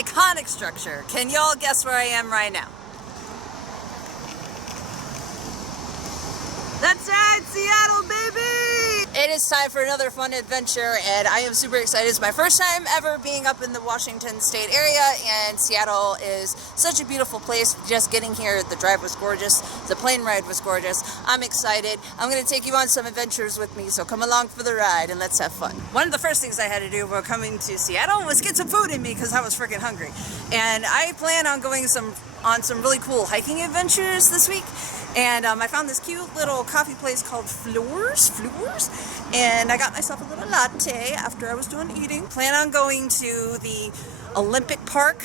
iconic structure. Can y'all guess where I am right now? That's right, Seattle, baby! It is time for another fun adventure, and I am super excited. It's my first time ever being up in the Washington State area, and Seattle is such a beautiful place. Just getting here, the drive was gorgeous. The plane ride was gorgeous. I'm excited. I'm going to take you on some adventures with me, so come along for the ride and let's have fun. One of the first things I had to do while coming to Seattle was get some food in me because I was freaking hungry. And I plan on going on some really cool hiking adventures this week. And I found this cute little coffee place called Floors, and I got myself a little latte after I was done eating. Plan on going to the Olympic Park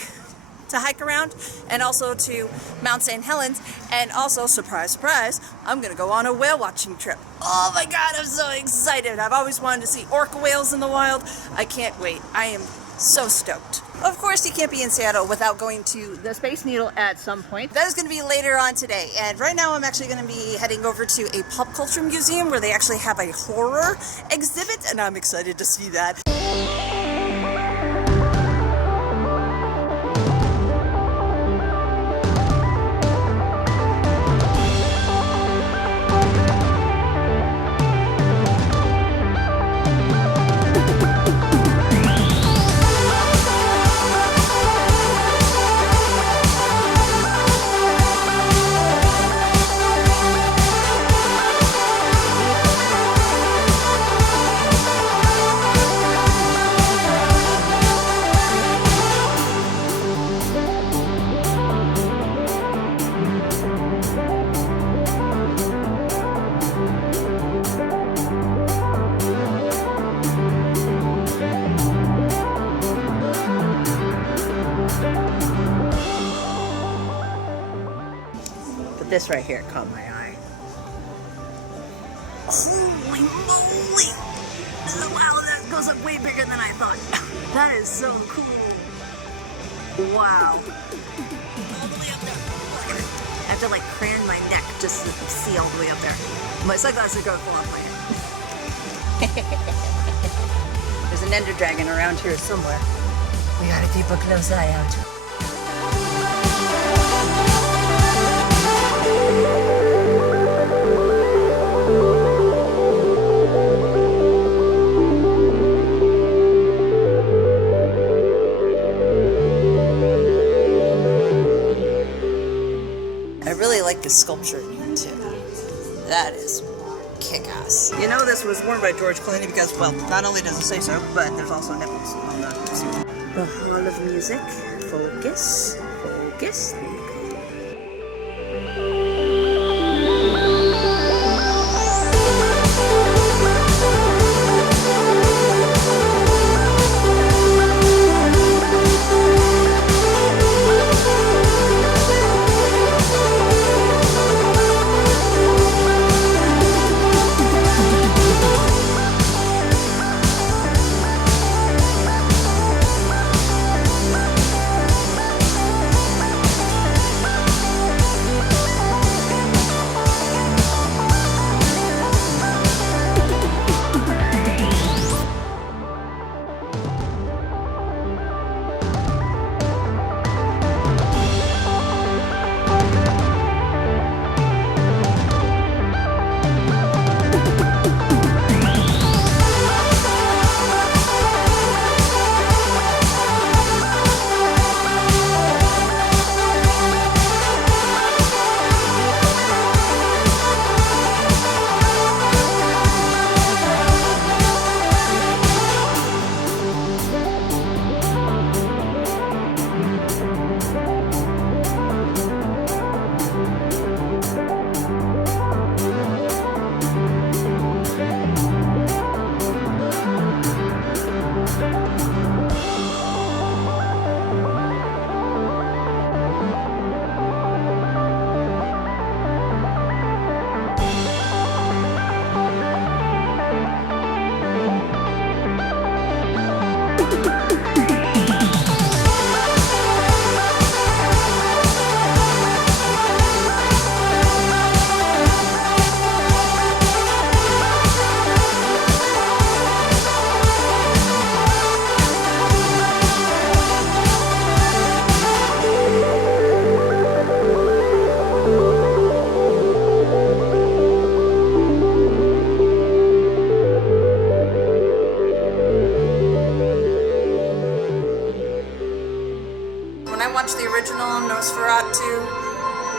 to hike around, and also to Mount St. Helens, and also, surprise, surprise, I'm gonna go on a whale watching trip. Oh my god, I'm so excited. I've always wanted to see orca whales in the wild. I can't wait. I am so stoked. Of course, you can't be in Seattle without going to the Space Needle at some point. That is going to be later on today. And right now I'm actually going to be heading over to a pop culture museum where they actually have a horror exhibit, and I'm excited to see that. This right here caught my eye. Holy moly! Wow, that goes up way bigger than I thought. That is so cool. Wow. All the way up there. I have to like crane my neck just to see all the way up there. My sunglasses go full off my head. There's an ender dragon around here somewhere. We gotta keep a close eye out. I really like the sculpture in here too. That is kick-ass. You know this was worn by George Clooney because, well, not only does it say so, but there's also nipples on the suit. The Hall of Music. Focus. Focus. There you go.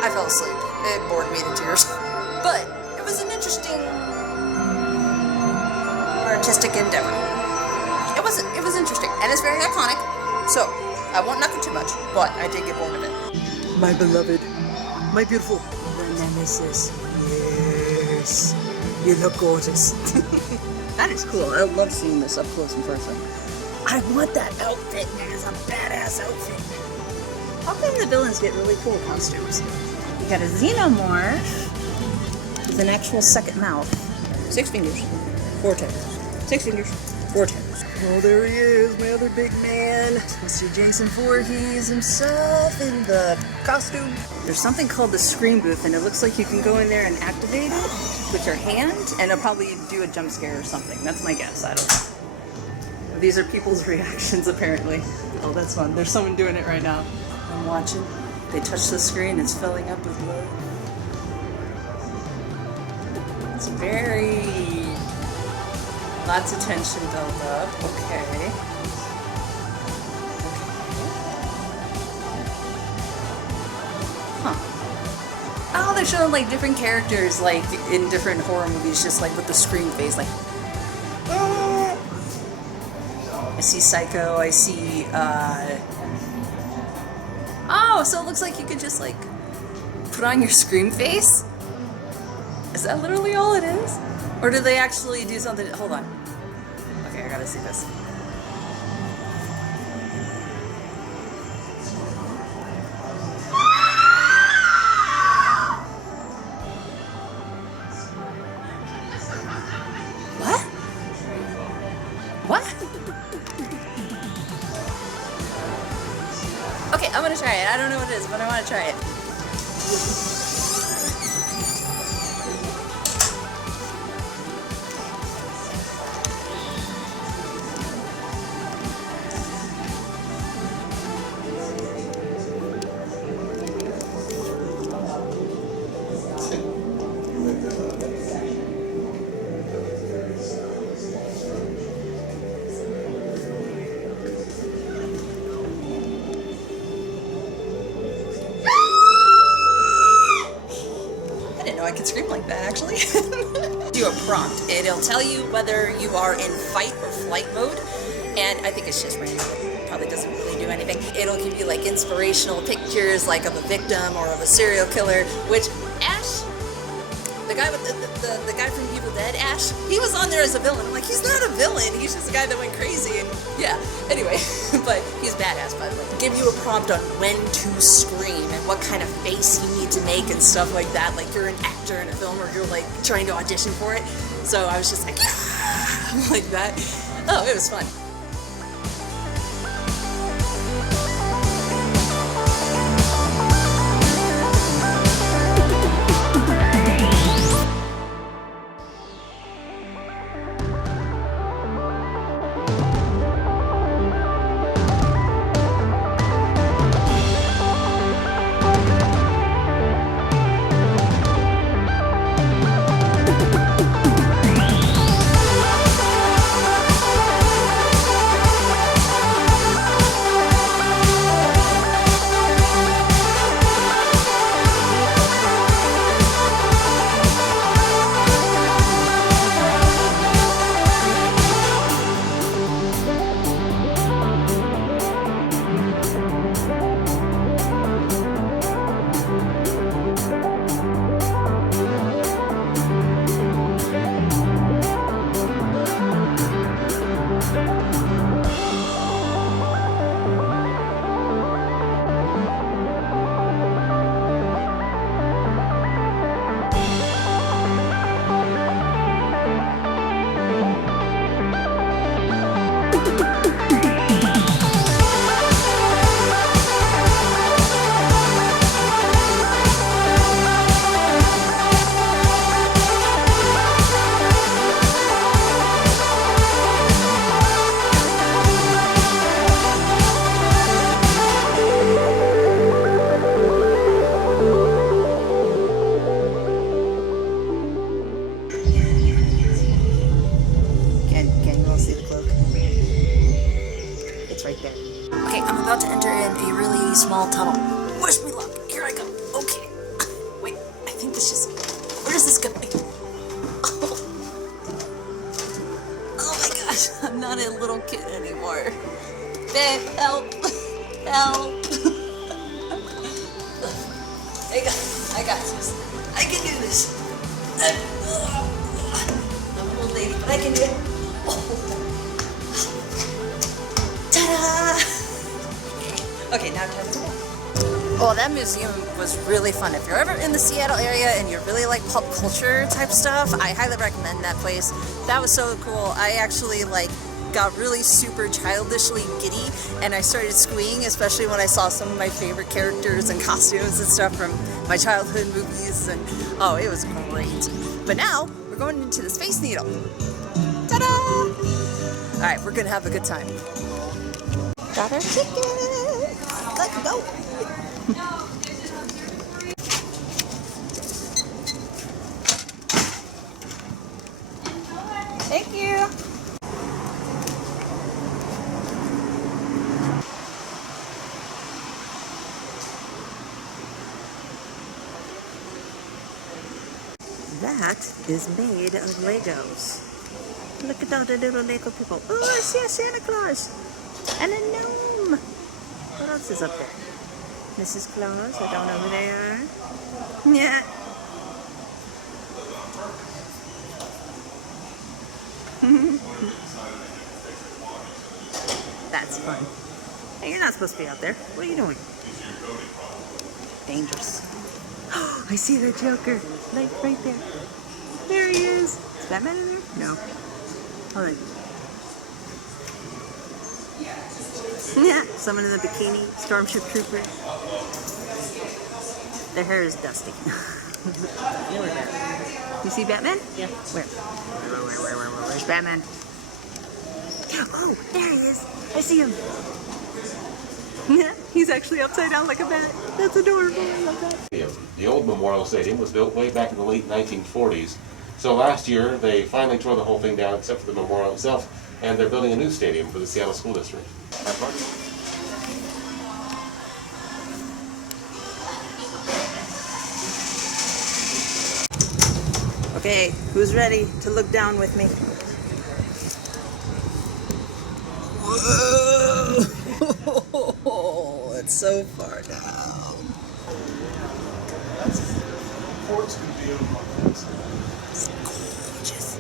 I fell asleep. It bored me to tears. But it was an interesting artistic endeavor. It was interesting, and it's very iconic. So I won't knock it too much, but I did get bored of it. My beloved, my beautiful nemesis. Yes, you look gorgeous. That is cool. I love seeing this up close and personal. I want that outfit, man. It's a badass outfit. How come the villains get really cool costumes? You got a xenomorph with an actual second mouth. 6 fingers, 4 toes. 6 fingers, 4 toes. Oh, there he is, my other big man. Mr. Jason Voorhees himself in the costume. There's something called the Scream Booth, and it looks like you can go in there and activate it with your hand, and it'll probably do a jump scare or something. That's my guess. I don't know. These are people's reactions, apparently. Oh, that's fun. There's someone doing it right now. I'm watching. They touch the screen. It's filling up with blood. It's very... Lots of tension built up. Okay. Huh. Oh, they're showing like different characters like in different horror movies, just like with the scream face, like. I see Psycho. I see. Oh, so it looks like you could just like put on your scream face. Is that literally all it is? Or do they actually do something? Hold on. Okay, I gotta see this. What? What? Okay, I'm gonna try it. I don't know what it is, but I wanna try it. I could scream like that, actually. Do a prompt. It'll tell you whether you are in fight or flight mode, and I think it's just random. It probably doesn't really do anything. It'll give you like inspirational pictures, like of a victim or of a serial killer, which Ash, the guy with the guy from Evil Dead, Ash, he was on there as a villain. I'm like, he's not a villain. He's just a guy that went crazy, and yeah. Anyway, but he's badass, by the way. Give you a prompt on when to scream and what kind of face you need to make and stuff like that. Like you're an actor in a film or you're like trying to audition for it. So I was just like, yeah, like that. Oh, it was fun. I got this. I can do this. I'm an old lady, but I can do it. Ta-da! Okay, now time to walk. Well, that museum was really fun. If you're ever in the Seattle area and you really like pop culture type stuff, I highly recommend that place. That was so cool. I actually got really super childishly giddy and I started squeeing, especially when I saw some of my favorite characters and costumes and stuff from my childhood movies, and oh, it was great. But now we're going into the Space Needle. Ta-da! Alright, we're gonna have a good time. Got our ticket! Let's go! Thank you! That is made of Legos. Look at all the little Lego people. Oh, I see a Santa Claus! And a gnome! What else is up there? Mrs. Claus, I don't know who they are. Yeah. That's fun. Hey, you're not supposed to be out there. What are you doing? Dangerous. I see the Joker. Like right there. There he is. Is Batman in there? No. Hold on. Yeah, someone in the bikini, stormship trooper. Their hair is dusty. You see Batman? Yeah. Where's Batman? Oh, there he is. I see him. Yeah, he's actually upside down like a bat. That's adorable. I love that. The old Memorial Stadium was built way back in the late 1940s. So last year, they finally tore the whole thing down except for the memorial itself, and they're building a new stadium for the Seattle School District. Have fun. Okay, who's ready to look down with me? Whoa! It's so far down. That's ports can be on my face. It's gorgeous.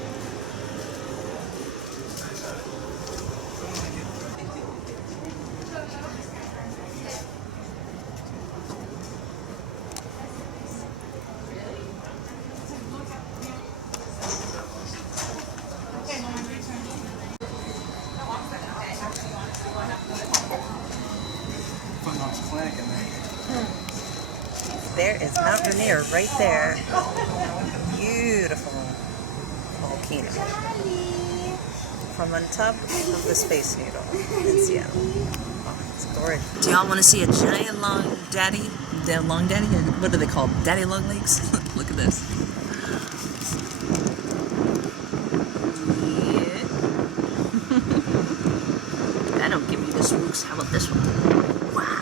There is Mount Rainier right there. Beautiful volcano from on top of the Space Needle in Seattle. Oh, it's gorgeous. Do y'all want to see a giant long daddy? What are they called? Daddy long legs? Look at this. Yeah. That don't give me the spooks. How about this one? Wow.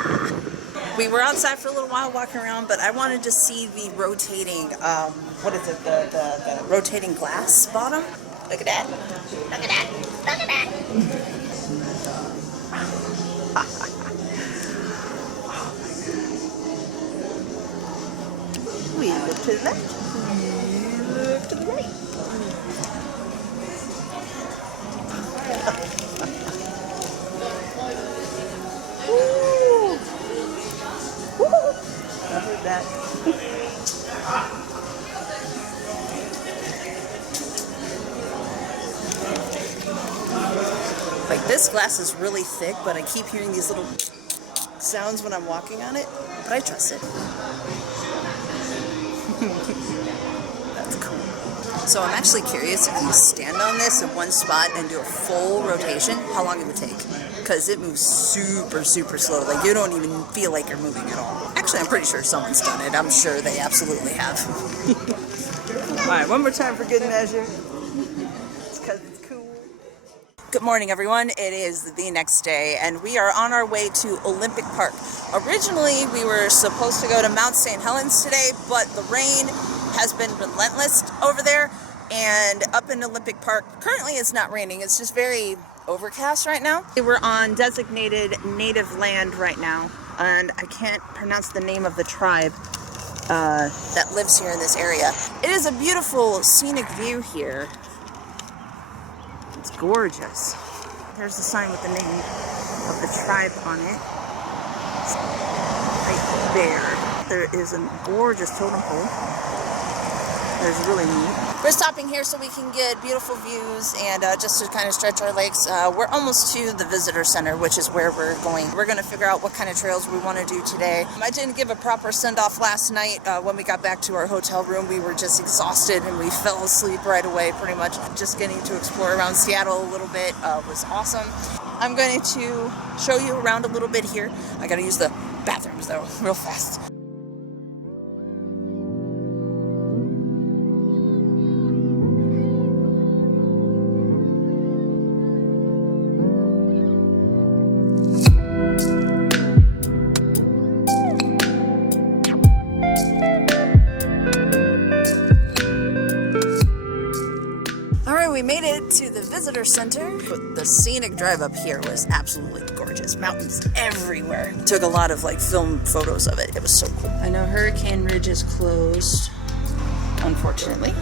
We were outside for a little while walking around, but I wanted to see the rotating, what is it, the rotating glass bottom? Look at that. Look at that. Look at that. We look to the left. We look to the right. I heard that. Like, this glass is really thick, but I keep hearing these little sounds when I'm walking on it, but I trust it. That's cool. So I'm actually curious if you stand on this in one spot and do a full rotation, how long it would take. Because it moves super, super slow. Like, you don't even feel like you're moving at all. Actually, I'm pretty sure someone's done it. I'm sure they absolutely have. Alright, one more time for good measure. It's because it's cool. Good morning, everyone. It is the next day, and we are on our way to Olympic Park. Originally, we were supposed to go to Mount St. Helens today, but the rain has been relentless over there. And up in Olympic Park, currently it's not raining. It's just very overcast right now. We're on designated native land right now, and I can't pronounce the name of the tribe. that lives here in this area. It is a beautiful scenic view here. It's gorgeous. There's the sign with the name of the tribe on it. It's right there. There is a gorgeous totem pole. It's really neat. We're stopping here so we can get beautiful views and just to kind of stretch our legs. We're almost to the visitor center, which is where we're going. We're going to figure out what kind of trails we want to do today. I didn't give a proper send-off last night. When we got back to our hotel room, we were just exhausted and we fell asleep right away, pretty much. Just getting to explore around Seattle a little bit was awesome. I'm going to show you around a little bit here. I got to use the bathrooms, though, real fast. We made it to the visitor center. The scenic drive up here was absolutely gorgeous. Mountains everywhere. Took a lot of film photos of it. It was so cool. I know Hurricane Ridge is closed, unfortunately.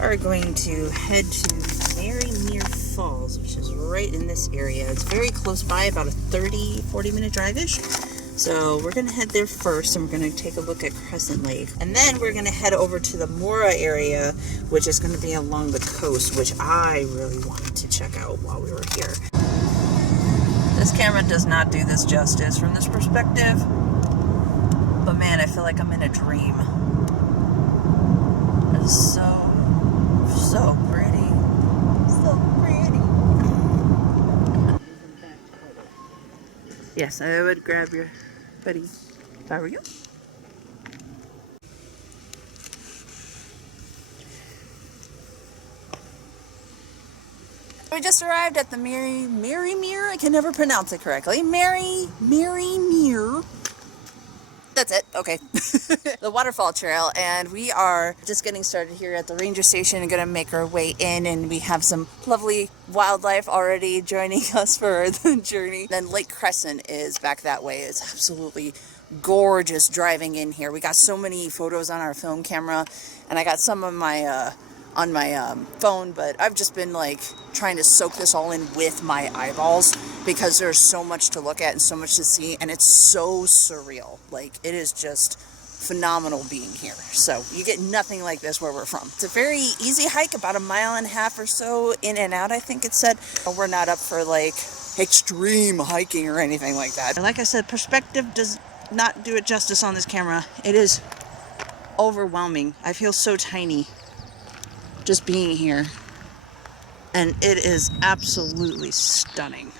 Are going to head to MERMAID Falls, which is right in this area. It's very close by, about a 30-40 minute drive-ish. So we're going to head there first, and we're going to take a look at Crescent Lake. And then we're going to head over to the Mora area, which is going to be along the coast, which I really wanted to check out while we were here. This camera does not do this justice from this perspective. But man, I feel like I'm in a dream. It's so pretty. So pretty. Yes, I would grab your buddy if I were you. We just arrived at the MERMAID. I can never pronounce it correctly. MERMAID. That's it. Okay. The waterfall trail, and we are just getting started here at the ranger station and gonna make our way in, and we have some lovely wildlife already joining us for the journey. Then Lake Crescent is back that way. It's absolutely gorgeous driving in here. We got so many photos on our film camera, and I got some of my on my phone, but I've just been trying to soak this all in with my eyeballs because there's so much to look at and so much to see, and it's so surreal. It is just phenomenal being here. So you get nothing like this where we're from. It's a very easy hike, about 1.5 miles or so in and out, I think it said. We're not up for extreme hiking or anything like that. Like I said, perspective does not do it justice on this camera. It is overwhelming. I feel so tiny just being here, and it is absolutely stunning.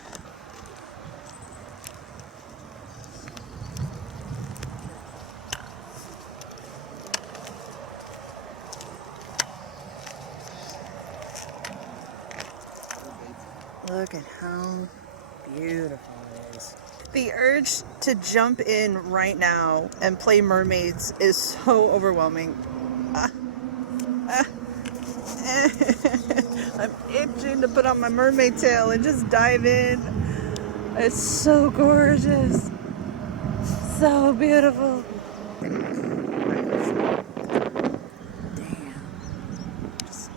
Look at how beautiful it is. The urge to jump in right now and play mermaids is so overwhelming. I'm itching to put on my mermaid tail and just dive in. It's so gorgeous. So beautiful. Damn. Just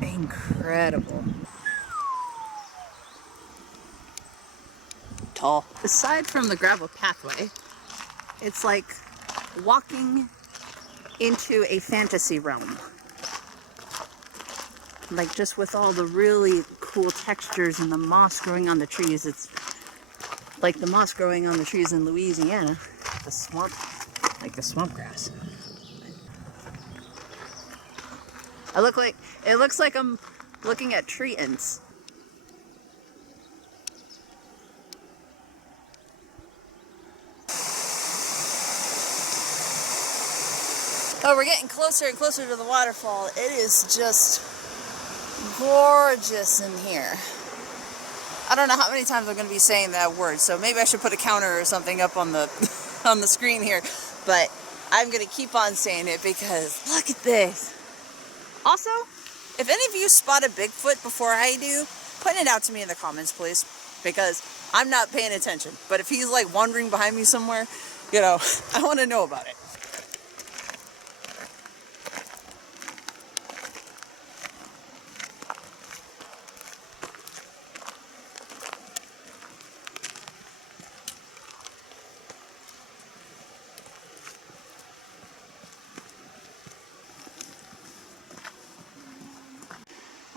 incredible. Tall. Aside from the gravel pathway, it's like walking into a fantasy realm. Like just with all the really cool textures and the moss growing on the trees. It's like the moss growing on the trees in Louisiana. The swamp, like the swamp grass. It looks like I'm looking at tree ants. Oh, we're getting closer and closer to the waterfall. It is just gorgeous in here. I don't know how many times I'm going to be saying that word, so maybe I should put a counter or something up on the on the screen here, but I'm going to keep on saying it because look at this. Also, if any of you spot a Bigfoot before I do, point it out to me in the comments, please, because I'm not paying attention. But if he's like wandering behind me somewhere, you know, I want to know about it.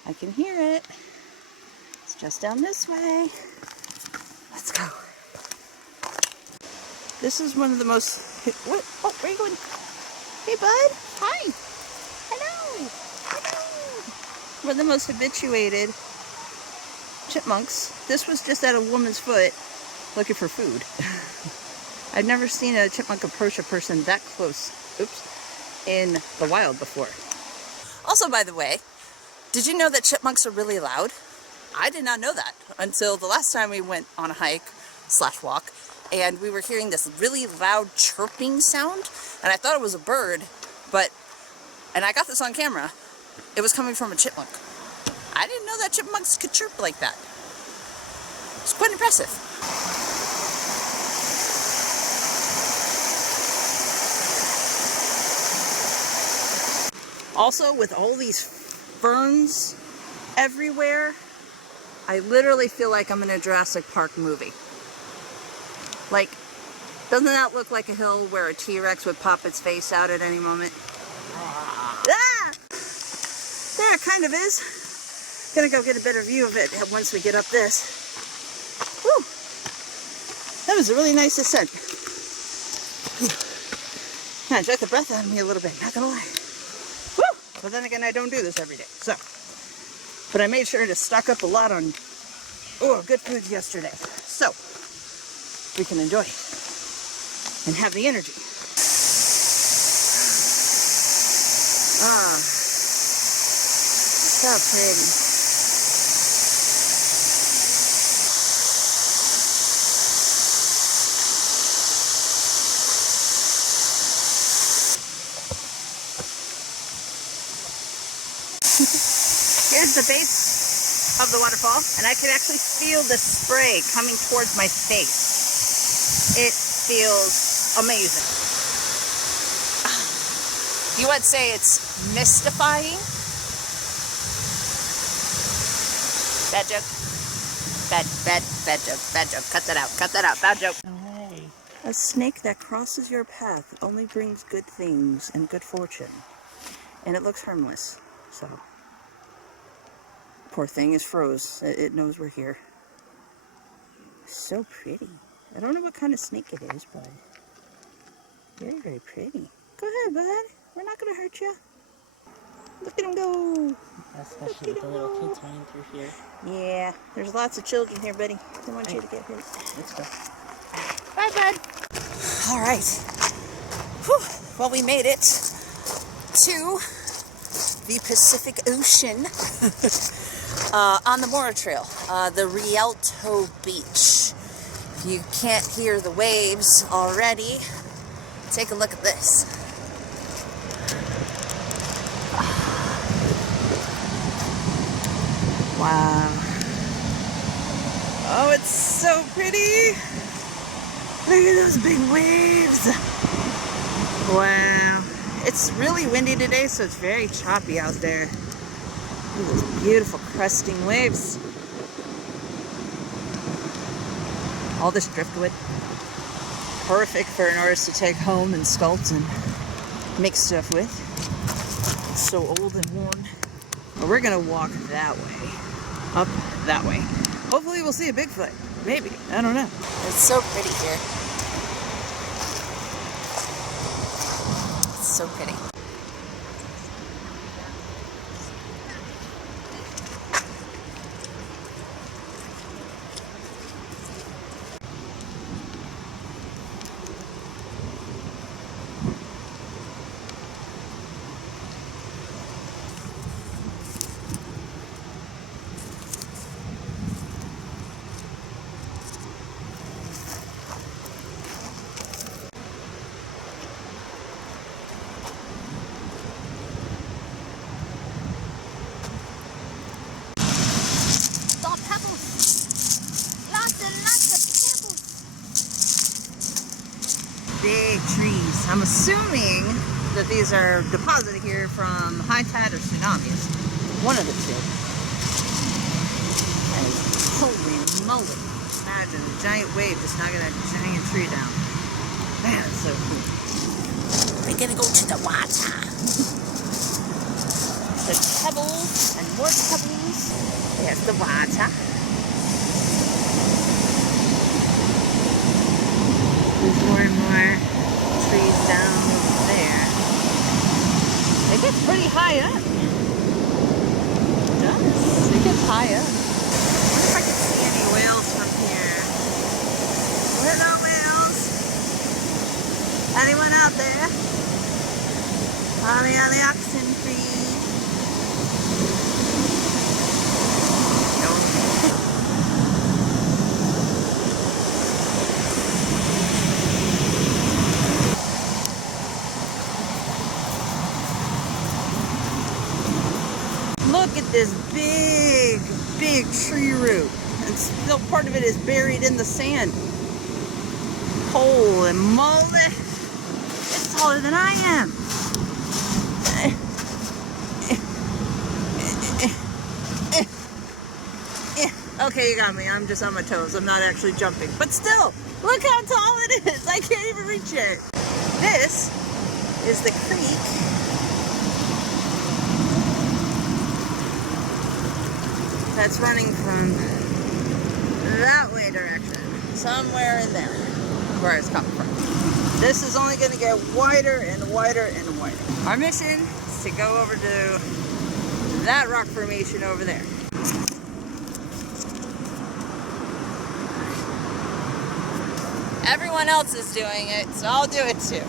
I can hear it. It's just down this way. Let's go. This is one of the most... What? Oh, where are you going? Hey, bud. Hi. Hello. Hello. One of the most habituated chipmunks. This was just at a woman's foot looking for food. I've never seen a chipmunk approach a person that close, oops, in the wild before. Also, by the way, did you know that chipmunks are really loud? I did not know that until the last time we went on a hike / walk, and we were hearing this really loud chirping sound, and I thought it was a bird, and I got this on camera, it was coming from a chipmunk. I didn't know that chipmunks could chirp like that. It's quite impressive. Also, with all these ferns everywhere, I literally feel like I'm in a Jurassic Park movie. Like, doesn't that look like a hill where a T-Rex would pop its face out at any moment? Ah! There it kind of is. Gonna go get a better view of it once we get up this. Woo! That was a really nice ascent. Kind of took the breath out of me a little bit, not gonna lie. Woo! But then again, I don't do this every day, so. But I made sure to stock up a lot on good food yesterday, so we can enjoy it and have the energy. Ah, so pretty. Here's the base of the waterfall, and I can actually feel the spray coming towards my face. It feels amazing. You would say it's mystifying? Bad joke. Bad joke. Cut that out. Bad joke. A snake that crosses your path only brings good things and good fortune. And it looks harmless, so. Poor thing is froze. It knows we're here. So pretty. I don't know what kind of snake it is, but very, very pretty. Go ahead, bud. We're not going to hurt you. Look at him go. Especially with the little kids running through here. Yeah, there's lots of children here, buddy. Don't want you to get hit. Let's go. Bye, bud. All right. Whew. Well, we made it to the Pacific Ocean. On the Mora Trail, the Rialto Beach. If you can't hear the waves already, take a look at this. Wow. Oh, it's so pretty. Look at those big waves. Wow. It's really windy today, so it's very choppy out there. Look at those beautiful cresting waves. All this driftwood. Perfect for an artist to take home and sculpt and make stuff with. It's so old and worn. But we're gonna walk that way. Up that way. Hopefully we'll see a Bigfoot. Maybe. I don't know. It's so pretty here. It's so pretty. Big trees. I'm assuming that these are deposited here from high tide or tsunamis. One of the two. And holy moly. Imagine a giant wave just knocking that giant tree down. Man, it's so cool. We're gonna go to the water. The pebbles and more pebbles. There's the water. There's more and more trees down over there. It gets pretty high up. It does. It gets high up. I wonder if I can see any whales from here. Hello, whales. Anyone out there? On the oxen tree. Look at this big tree root. And still part of it is buried in the sand. Holy moly. It's taller than I am. Okay, you got me. I'm just on my toes. I'm not actually jumping. But still, look how tall it is. I can't even reach it. This is the creek. That's running from that way direction, somewhere in there, where it's coming from. This is only going to get wider and wider and wider. Our mission is to go over to that rock formation over there. Everyone else is doing it, so I'll do it too.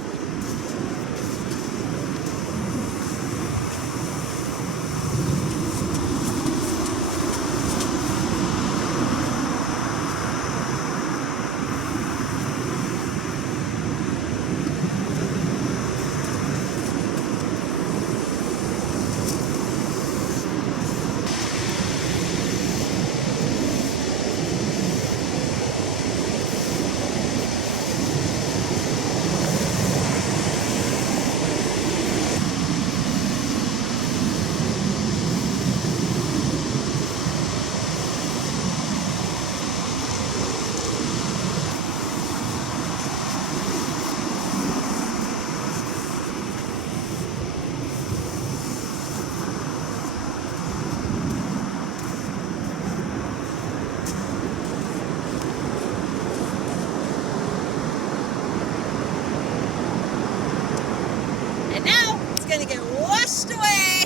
And now it's going to get washed away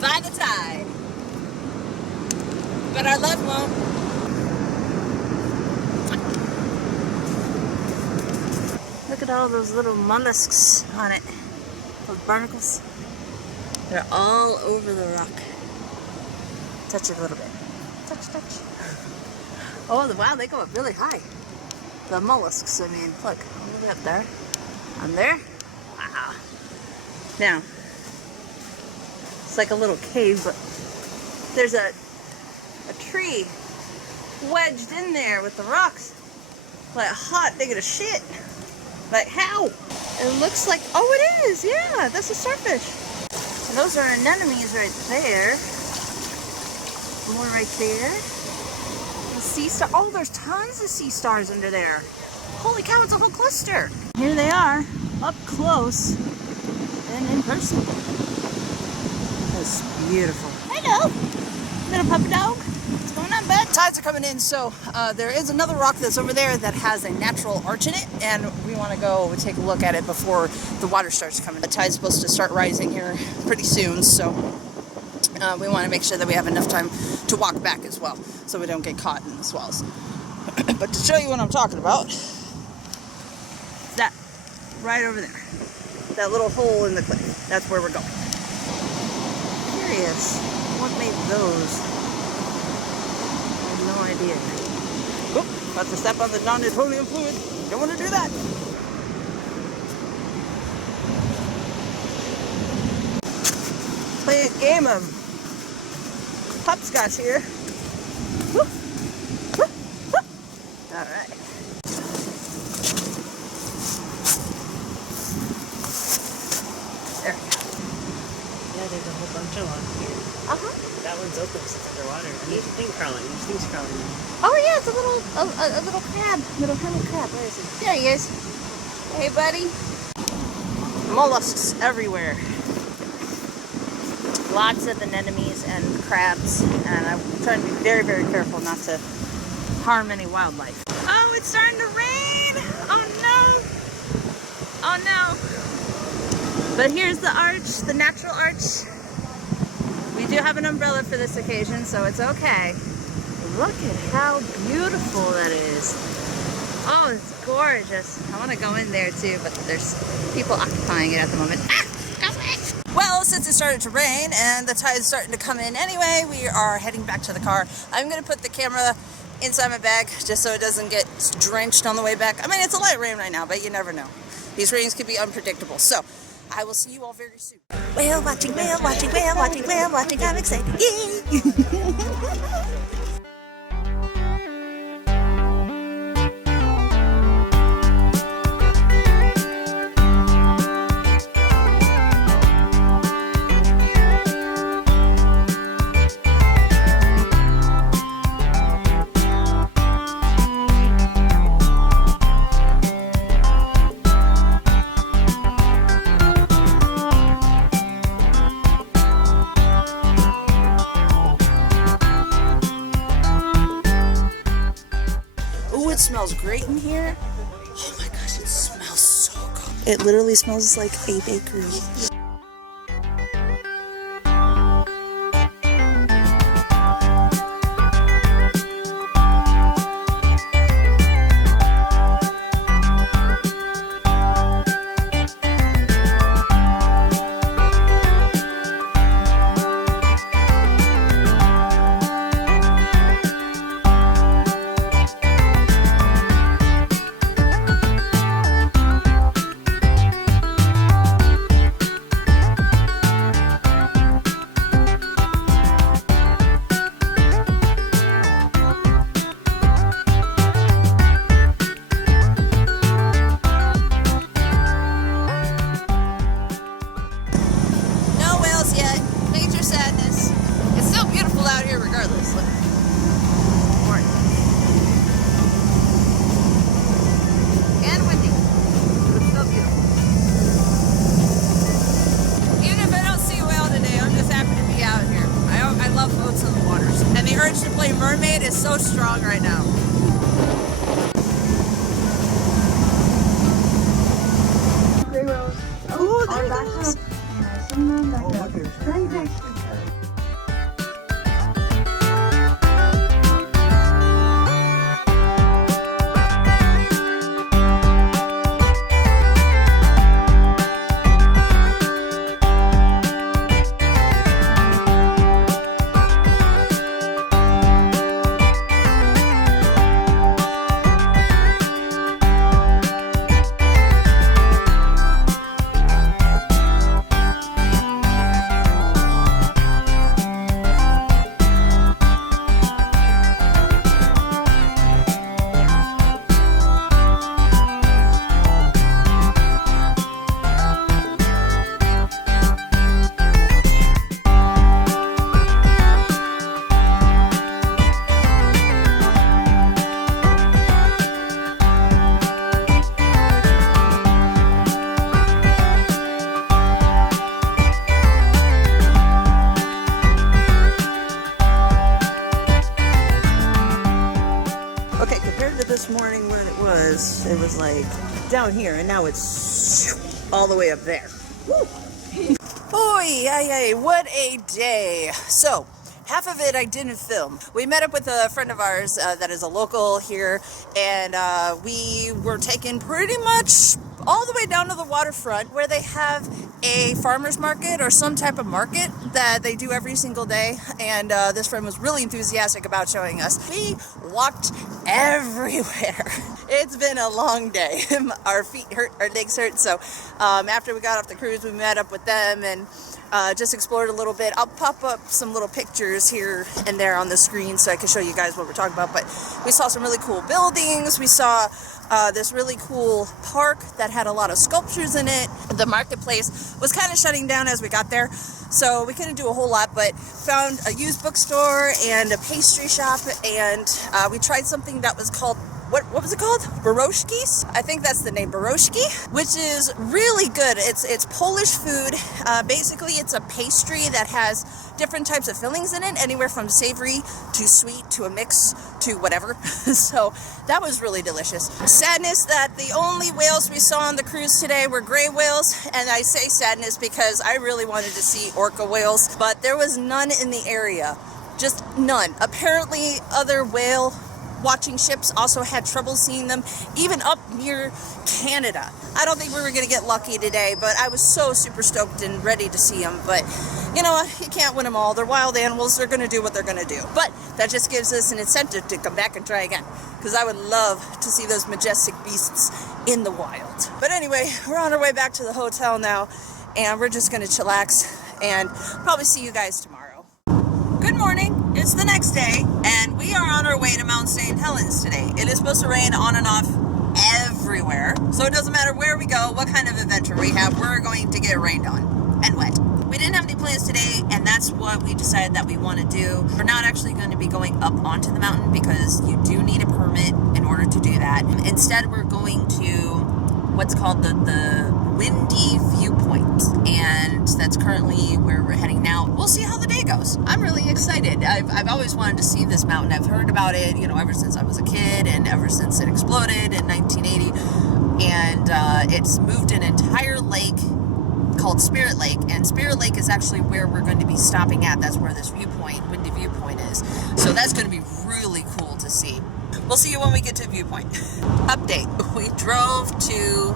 by the tide. But our love won't. Look at all those little mollusks on it. Those barnacles. They're all over the rock. Touch it a little bit. Touch, touch. Oh, wow, they go up really high. the mollusks. I mean, look, all the way up there. On there. Wow. Now, it's like a little cave, but there's a tree wedged in there with the rocks. Like hot, they get a shit. Like how? It looks like, oh it is, yeah, that's a starfish. And those are anemones right there. More right there. The sea star, oh there's tons of sea stars under there. Holy cow, it's a whole cluster. Here they are, up close and in person. That's beautiful. Hello, little puppy dog. What's going on, bud? Tides are coming in, so there is another rock that's over there that has a natural arch in it, and we want to go take a look at it before the water starts coming. The tide's supposed to start rising here pretty soon, so we want to make sure that we have enough time to walk back as well, so we don't get caught in the swells. But to show you what I'm talking about, that right over there, that little hole in the cliff, that's where we're going. Curious, what made those? No idea. Oop, about to step on the non-Newtonian fluid. Don't want to do that. Play a game of hopscotch here. Whoop, whoop, whoop. All right. There we go. Yeah, there's a whole bunch of them here. That one's open, so it's underwater. And there's a thing crawling. There's things crawling. Oh yeah, it's a little crab, little hermit crab. Where is he? There he is. Hey, buddy. Mollusks everywhere. Lots of anemones and crabs, and I'm trying to be very, very careful not to harm any wildlife. Oh, it's starting to rain. Oh no. Oh no. But here's the arch, the natural arch. We do have an umbrella for this occasion, so it's okay. Look at how beautiful that is. Oh, it's gorgeous. I want to go in there too, but there's people occupying it at the moment. Ah, go away. Well, since it started to rain and the tide's starting to come in anyway, we are heading back to the car. I'm going to put the camera inside my bag just so it doesn't get drenched on the way back. I mean, it's a light rain right now, but you never know. These rains can be unpredictable. So I will see you all very soon. Whale watching, whale watching, whale watching, whale watching. I'm excited. Yay! It smells great in here. Oh my gosh, it smells so good. It literally smells like a bakery. Mermaid is so strong right now. Oh, there it goes. down here, and now it's all the way up there. Woo. Oy, ay, ay, what a day. So, half of it I didn't film. We met up with a friend of ours that is a local here, and we were taken pretty much all the way down to the waterfront where they have a farmer's market or some type of market that they do every single day, and this friend was really enthusiastic about showing us. We walked everywhere. It's been a long day. Our feet hurt, our legs hurt, so after we got off the cruise, we met up with them and just explored a little bit. I'll pop up some little pictures here and there on the screen so I can show you guys what we're talking about, but we saw some really cool buildings. We saw this really cool park that had a lot of sculptures in it. The marketplace was kind of shutting down as we got there, so we couldn't do a whole lot, but found a used bookstore and a pastry shop, and we tried something that was called, what was it called? Baroshkis? I think that's the name, Baroshki, which is really good. It's Polish food. Basically, it's a pastry that has different types of fillings in it, anywhere from savory to sweet to a mix to whatever. So that was really delicious. Sadness that the only whales we saw on the cruise today were gray whales, and I say sadness because I really wanted to see orca whales, but there was none in the area. Just none. Apparently, other whale watching ships also had trouble seeing them, even up near Canada. I don't think we were going to get lucky today, but I was so super stoked and ready to see them. But you know what? You can't win them all. They're wild animals. They're going to do what they're going to do. But that just gives us an incentive to come back and try again, because I would love to see those majestic beasts in the wild. But anyway, we're on our way back to the hotel now, and we're just going to chillax and probably see you guys tomorrow. Good morning, it's the next day, and we are on our way to Mount St. Helens today. It is supposed to rain on and off everywhere, so it doesn't matter where we go, what kind of adventure we have, we're going to get rained on and wet. We didn't have any plans today, and that's what we decided that we want to do. We're not actually going to be going up onto the mountain because you do need a permit in order to do that. Instead, we're going to what's called the Windy Viewpoint, and that's currently where we're heading now. We'll see how the day goes. I'm really excited. I've always wanted to see this mountain. I've heard about it, you know, ever since I was a kid and ever since it exploded in 1980, and it's moved an entire lake called Spirit Lake, and Spirit Lake is actually where we're going to be stopping at. That's where this viewpoint, Windy Viewpoint, is. So that's going to be really cool to see. We'll see you when we get to Viewpoint. Update. We drove to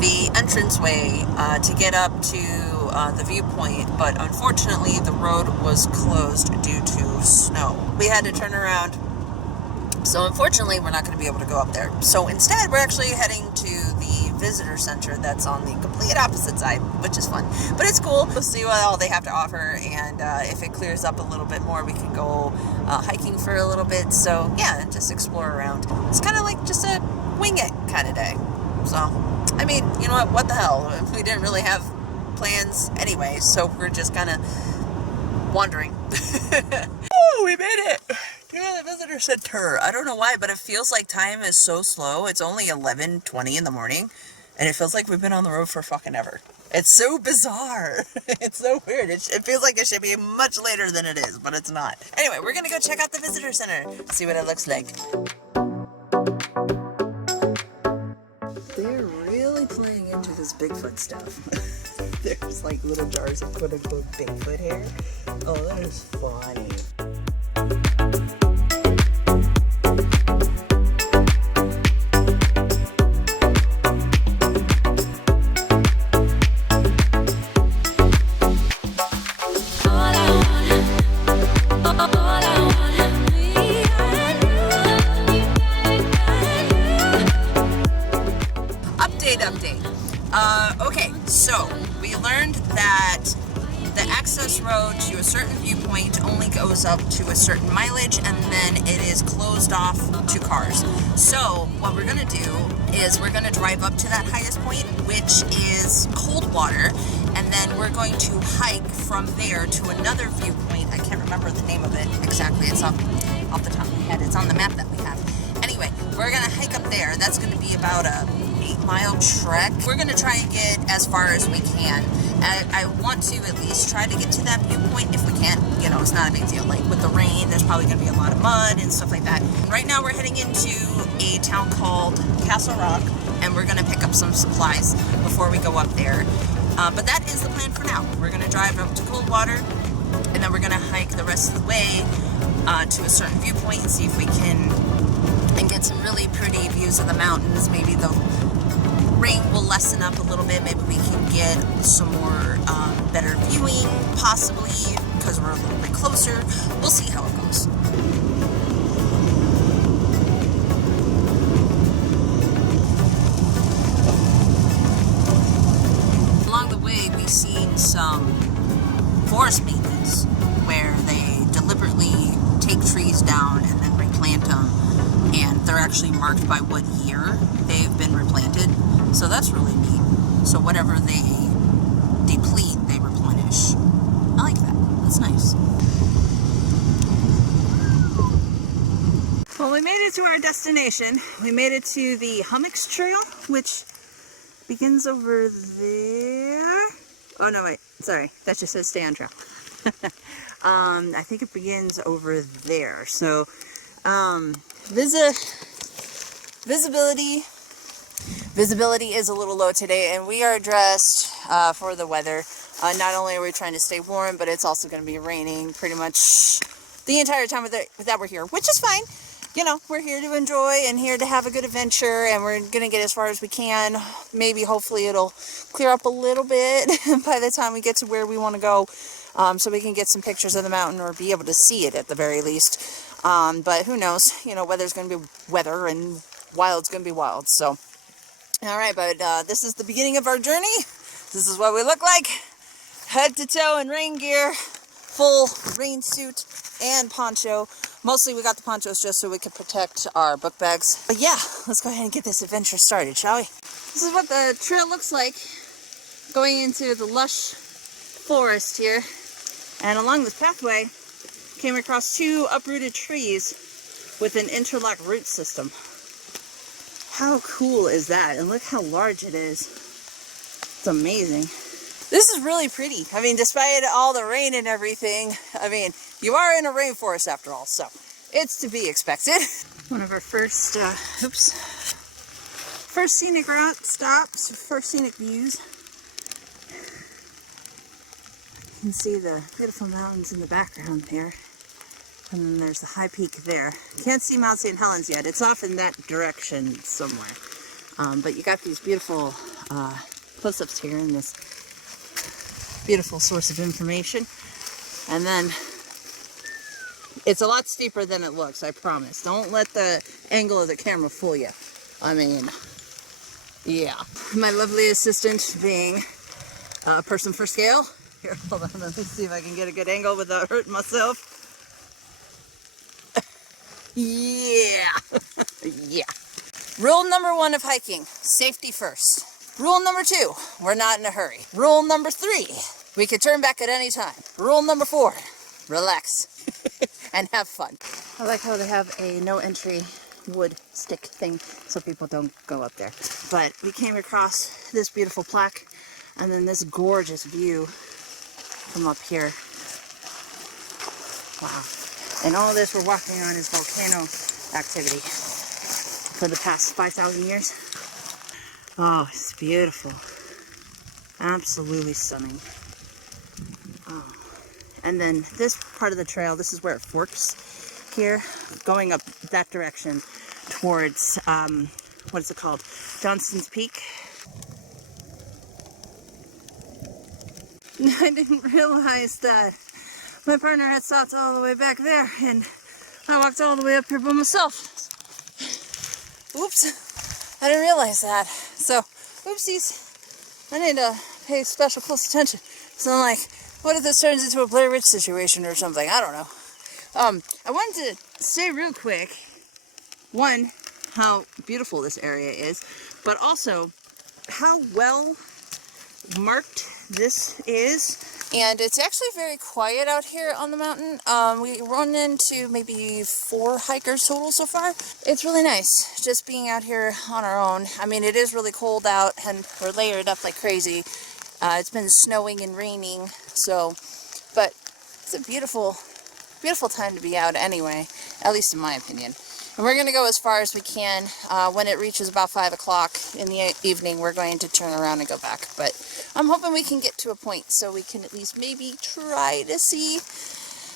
the entranceway to get up to the viewpoint, but unfortunately the road was closed due to snow. We had to turn around, so unfortunately we're not going to be able to go up there. So instead we're actually heading to the visitor center that's on the complete opposite side, which is fun, but it's cool. We'll see what all they have to offer, and if it clears up a little bit more, we can go hiking for a little bit. So yeah, just explore around. It's kind of like just a wing it kind of day. So I mean, you know what the hell, we didn't really have plans anyway, so we're just kind of wandering. Oh, we made it to the visitor center. I don't know why, but it feels like time is so slow. It's only 11:20 in the morning, and it feels like we've been on the road for fucking ever. It's so bizarre. It's so weird. It feels like it should be much later than it is, but it's not. Anyway, we're gonna go check out the visitor center, see what it looks like. They're really playing into this Bigfoot stuff. There's like little jars of quote-unquote Bigfoot hair. Oh, that is funny. Okay, so we learned that the access road to a certain viewpoint only goes up to a certain mileage, and then it is closed off to cars. So what we're gonna do is we're gonna drive up to that highest point, which is Coldwater, and then we're going to hike from there to another viewpoint. I can't remember the name of it exactly. It's off the top of my head. It's on the map that we have. Anyway, we're gonna hike up there. That's gonna be about a 8-mile trek. We're gonna try and get as far as we can. I want to at least try to get to that viewpoint. If we can't, you know, it's not a big deal. Like with the rain, there's probably gonna be a lot of mud and stuff like that. Right now we're heading into a town called Castle Rock, and we're gonna pick up some supplies before we go up there. But that is the plan for now. We're gonna drive up to Coldwater, and then we're gonna hike the rest of the way to a certain viewpoint and see if we can get some really pretty views of the mountains. Maybe the rain will lessen up a little bit. Maybe we can get some more better viewing, possibly, because we're a little bit closer. We'll see how it goes. Along the way, we've seen some forest maintenance where they deliberately take trees down and then replant them, and they're actually marked by what year they've been replanted. So that's really neat. So whatever they deplete, they replenish. I like that. That's nice. Well, we made it to our destination. We made it to the Hummocks Trail, which begins over there. Oh no, wait. Sorry. That just says stay on trail. I think it begins over there. So, Visibility is a little low today, and we are dressed for the weather. Not only are we trying to stay warm, but it's also going to be raining pretty much the entire time that we're here, which is fine. You know, we're here to enjoy and here to have a good adventure, and we're going to get as far as we can. Maybe, hopefully, it'll clear up a little bit by the time we get to where we want to go, so we can get some pictures of the mountain or be able to see it at the very least. But who knows? You know, weather's going to be weather, and wild's going to be wild. So, all right, but this is the beginning of our journey. This is what we look like. Head to toe in rain gear, full rain suit and poncho. Mostly we got the ponchos just so we could protect our book bags. But yeah, let's go ahead and get this adventure started, shall we? This is what the trail looks like going into the lush forest here. And along this pathway, came across 2 uprooted trees with an interlocked root system. How cool is that? And look how large it is. It's amazing. This is really pretty. I mean, despite all the rain and everything, I mean, you are in a rainforest after all, so it's to be expected. One of our first scenic route stops, first scenic views. You can see the beautiful mountains in the background there. And then there's the high peak there. Can't see Mount St. Helens yet. It's off in that direction somewhere. But you got these beautiful close-ups here in this beautiful source of information. And then it's a lot steeper than it looks, I promise. Don't let the angle of the camera fool you. I mean, yeah. My lovely assistant being a person for scale. Here, hold on, let me see if I can get a good angle without hurting myself. Yeah. Yeah. Rule number 1 of hiking, safety first. Rule number 2, we're not in a hurry. Rule number 3, we could turn back at any time. Rule number 4, relax and have fun. I like how they have a no entry wood stick thing so people don't go up there. But we came across this beautiful plaque and then this gorgeous view from up here. Wow. And all this we're walking on is volcano activity for the past 5,000 years. Oh, it's beautiful. Absolutely stunning. Oh. And then this part of the trail, this is where it forks here, going up that direction towards, what is it called? Johnston's Peak. I didn't realize that my partner had stopped all the way back there, and I walked all the way up here by myself. Oops, I didn't realize that. So, oopsies. I need to pay special close attention. So I'm like, what if this turns into a Blair Witch situation or something? I don't know. I wanted to say real quick, one, how beautiful this area is, but also how well marked this is. And it's actually very quiet out here on the mountain. We run into maybe 4 hikers total so far. It's really nice just being out here on our own. I mean, it is really cold out and we're layered up like crazy. It's been snowing and raining, so, but it's a beautiful, beautiful time to be out anyway, at least in my opinion. And we're going to go as far as we can. When it reaches about 5 o'clock in the evening, we're going to turn around and go back. But I'm hoping we can get to a point so we can at least maybe try to see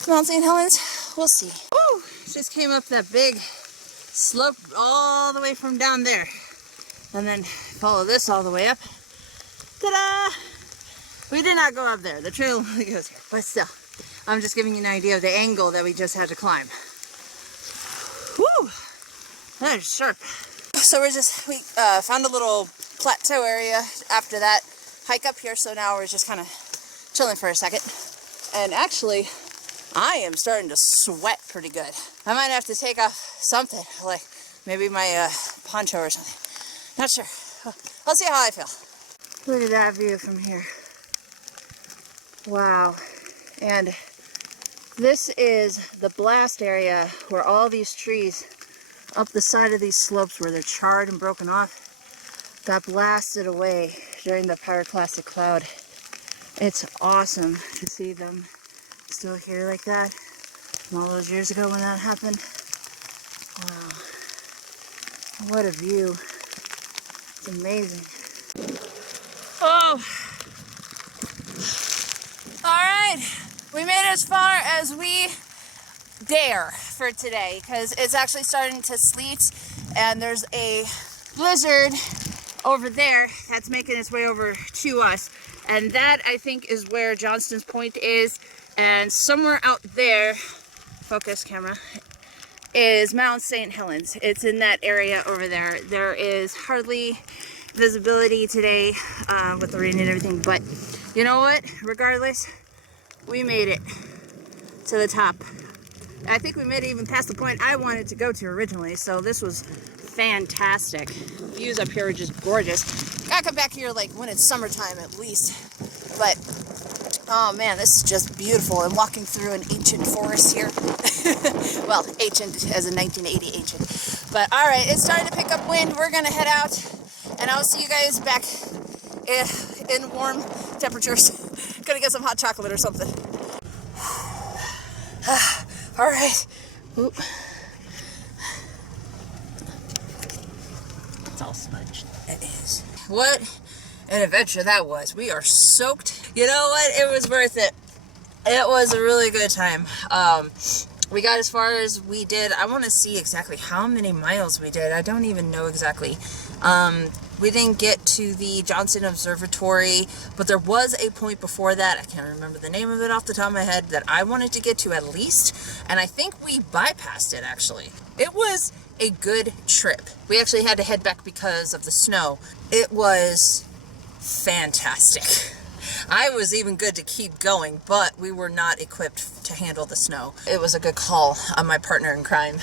Mount St. Helens. We'll see. Woo! Just came up that big slope all the way from down there. And then follow this all the way up. Ta-da! We did not go up there. The trail only goes here. But still, I'm just giving you an idea of the angle that we just had to climb. Woo! That is sharp. So we found a little plateau area after that hike up here. So now we're just kind of chilling for a second. And actually, I am starting to sweat pretty good. I might have to take off something, like maybe my poncho or something. Not sure. I'll see how I feel. Look at that view from here. Wow. And this is the blast area where all these trees up the side of these slopes where they're charred and broken off got blasted away during the pyroclastic cloud. It's awesome to see them still here like that from all those years ago when that happened. Wow. What a view. It's amazing. Oh! Alright, we made it as far as we dare for today because it's actually starting to sleet and there's a blizzard over there that's making its way over to us, and that I think is where Johnston's Point is, and somewhere out there, focus camera, is Mount St. Helens. It's in that area over there. There is hardly visibility today with the rain and everything, but you know what, regardless, we made it to the top. I think we made it even past the point I wanted to go to originally, so this was fantastic. Views up here are just gorgeous. Gotta come back here like when it's summertime at least. But oh man, this is just beautiful. I'm walking through an ancient forest here. Well, ancient as in 1980 ancient. But all right, it's starting to pick up wind. We're gonna head out, and I'll see you guys back in warm temperatures. Gonna get some hot chocolate or something. All right. Oop. It's all smudged. It is. What an adventure that was. We are soaked. You know what? It was worth it. It was a really good time. We got as far as we did. I want to see exactly how many miles we did. I don't even know exactly. We didn't get to the Johnston Observatory, but there was a point before that, I can't remember the name of it off the top of my head, that I wanted to get to at least, and I think we bypassed it actually. It was a good trip. We actually had to head back because of the snow. It was fantastic. I was even good to keep going, but we were not equipped to handle the snow. It was a good call on my partner in crime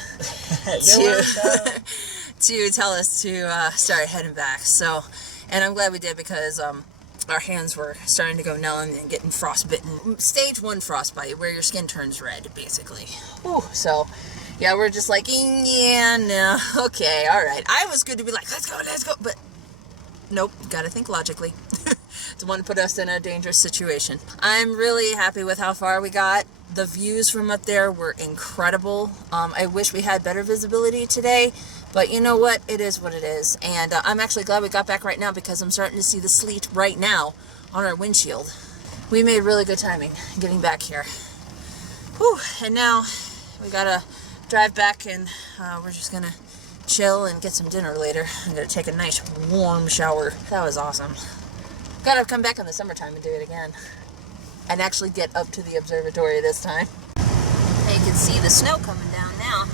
to tell us to start heading back. So, and I'm glad we did because our hands were starting to go numb and getting frostbitten. Stage 1 frostbite, where your skin turns red, basically. Ooh, so yeah, we're just like, yeah, no, okay, all right. I was good to be like, let's go, but nope, gotta think logically. Don't want to put us in a dangerous situation. I'm really happy with how far we got. The views from up there were incredible. I wish we had better visibility today, but you know what? It is what it is. And I'm actually glad we got back right now because I'm starting to see the sleet right now on our windshield. We made really good timing getting back here. Whew, and now we gotta drive back and we're just gonna chill and get some dinner later. I'm gonna take a nice warm shower. That was awesome. Gotta come back in the summertime and do it again. And actually get up to the observatory this time. And you can see the snow coming down now.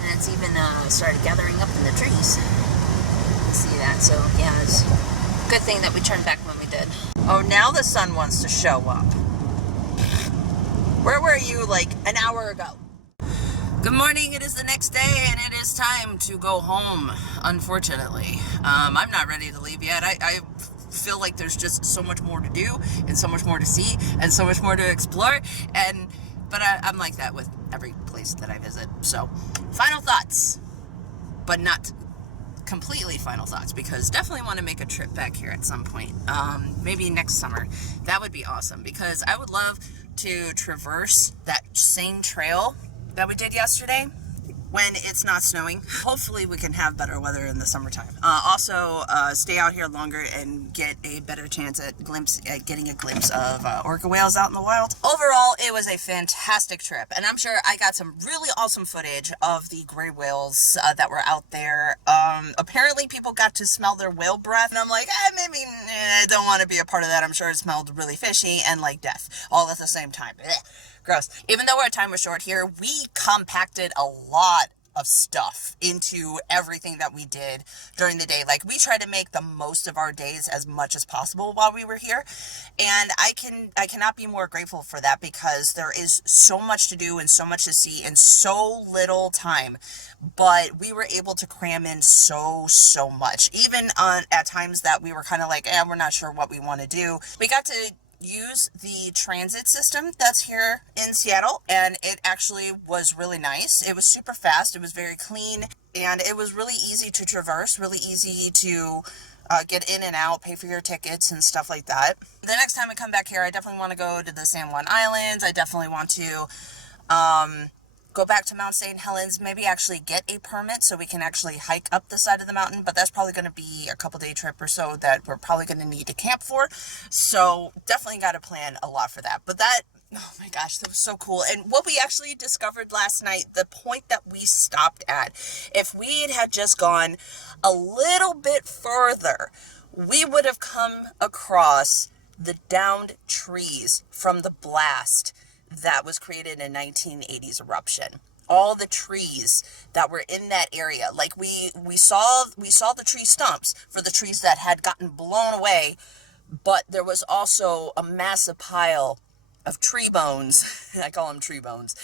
And it's even started gathering up in the trees. You see that, so yeah, it's a good thing that we turned back when we did. Oh, now the sun wants to show up. Where were you like an hour ago? Good morning, it is the next day and it is time to go home, unfortunately. I'm not ready to leave yet. I feel like there's just so much more to do and so much more to see and so much more to explore, but I'm like that with every place that I visit. So final thoughts, but not completely final thoughts, because definitely want to make a trip back here at some point, maybe next summer. That would be awesome, because I would love to traverse that same trail that we did yesterday when it's not snowing. Hopefully we can have better weather in the summertime. Also, stay out here longer and get a better chance at getting a glimpse of orca whales out in the wild. Overall, it was a fantastic trip, and I'm sure I got some really awesome footage of the gray whales that were out there. Apparently people got to smell their whale breath, and I'm like, maybe I don't want to be a part of that. I'm sure it smelled really fishy and like death all at the same time. Ugh. Gross. Even though our time was short here, we compacted a lot of stuff into everything that we did during the day. Like, we tried to make the most of our days as much as possible while we were here, and I cannot be more grateful for that, because there is so much to do and so much to see in so little time. But we were able to cram in so much, even at times that we were kind of like, we're not sure what we want to do. We got to use the transit system that's here in Seattle, and it actually was really nice. It was super fast, it was very clean, and it was really easy to traverse, really easy to get in and out, pay for your tickets and stuff like that. The next time I come back here, I definitely want to go to the San Juan Islands. I definitely want to go back to Mount St. Helens, maybe actually get a permit so we can actually hike up the side of the mountain, but that's probably going to be a couple-day trip or so that we're probably going to need to camp for, so definitely got to plan a lot for that. But that, oh my gosh, that was so cool. And what we actually discovered last night, the point that we stopped at, if we had just gone a little bit further, we would have come across the downed trees from the blast that was created in 1980s eruption. All the trees that were in that area, like we saw the tree stumps for the trees that had gotten blown away, but there was also a massive pile of tree bones, I call them tree bones,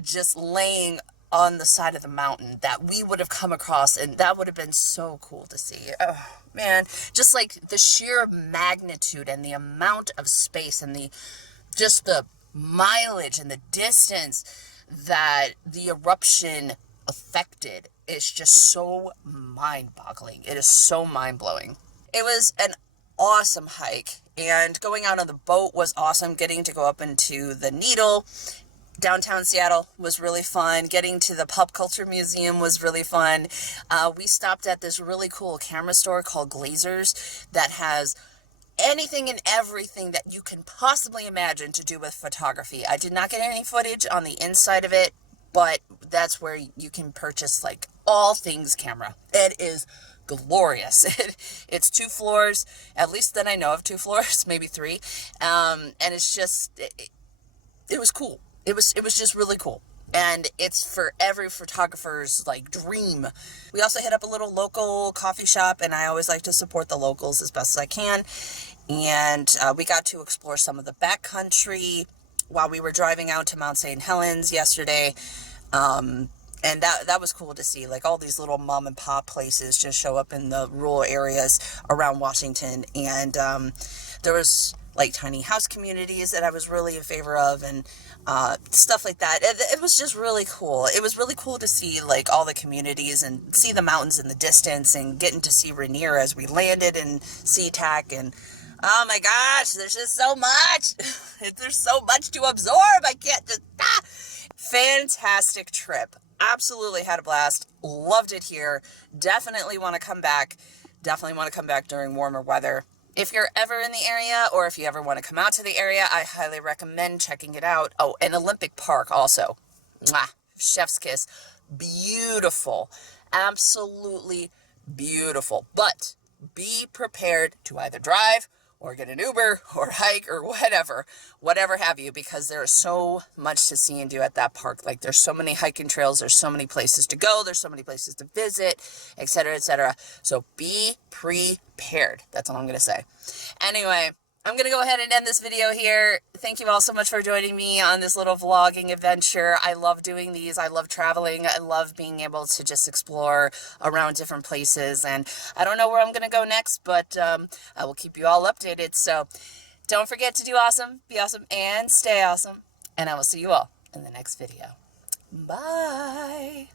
just laying on the side of the mountain that we would have come across, and that would have been so cool to see. Oh man, just like the sheer magnitude and the amount of space and just the mileage and the distance that the eruption affected is just so mind-boggling. It is so mind-blowing. It was an awesome hike, and going out on the boat was awesome. Getting to go up into the Needle, downtown Seattle, was really fun. Getting to the Pop Culture Museum was really fun. We stopped at this really cool camera store called Glazers that has anything and everything that you can possibly imagine to do with photography. I did not get any footage on the inside of it, but that's where you can purchase like all things camera. It is glorious. It's 2 floors, at least that I know of, 2 floors, maybe 3. And it's just, it was cool. It was just really cool. And it's for every photographer's like dream. We also hit up a little local coffee shop, and I always like to support the locals as best as I can. And we got to explore some of the backcountry while we were driving out to Mount St. Helens yesterday. And that was cool to see, like all these little mom and pop places just show up in the rural areas around Washington. And there was like tiny house communities that I was really in favor of, and stuff like that. It was just really cool. It was really cool to see like all the communities and see the mountains in the distance, and getting to see Rainier as we landed in SeaTac. And oh my gosh, there's just so much. There's so much to absorb. I can't just... Fantastic trip. Absolutely had a blast. Loved it here. Definitely want to come back. Definitely want to come back during warmer weather. If you're ever in the area, or if you ever want to come out to the area, I highly recommend checking it out. Oh, and Olympic Park also. Mwah. Chef's kiss. Beautiful. Absolutely beautiful. But be prepared to either drive or get an Uber or hike or whatever have you, because there is so much to see and do at that park. Like, there's so many hiking trails, there's so many places to go, there's so many places to visit, etc., etc. So be prepared. That's all I'm going to say. Anyway, I'm going to go ahead and end this video here. Thank you all so much for joining me on this little vlogging adventure. I love doing these. I love traveling. I love being able to just explore around different places. And I don't know where I'm going to go next, but I will keep you all updated. So don't forget to do awesome, be awesome, and stay awesome. And I will see you all in the next video. Bye.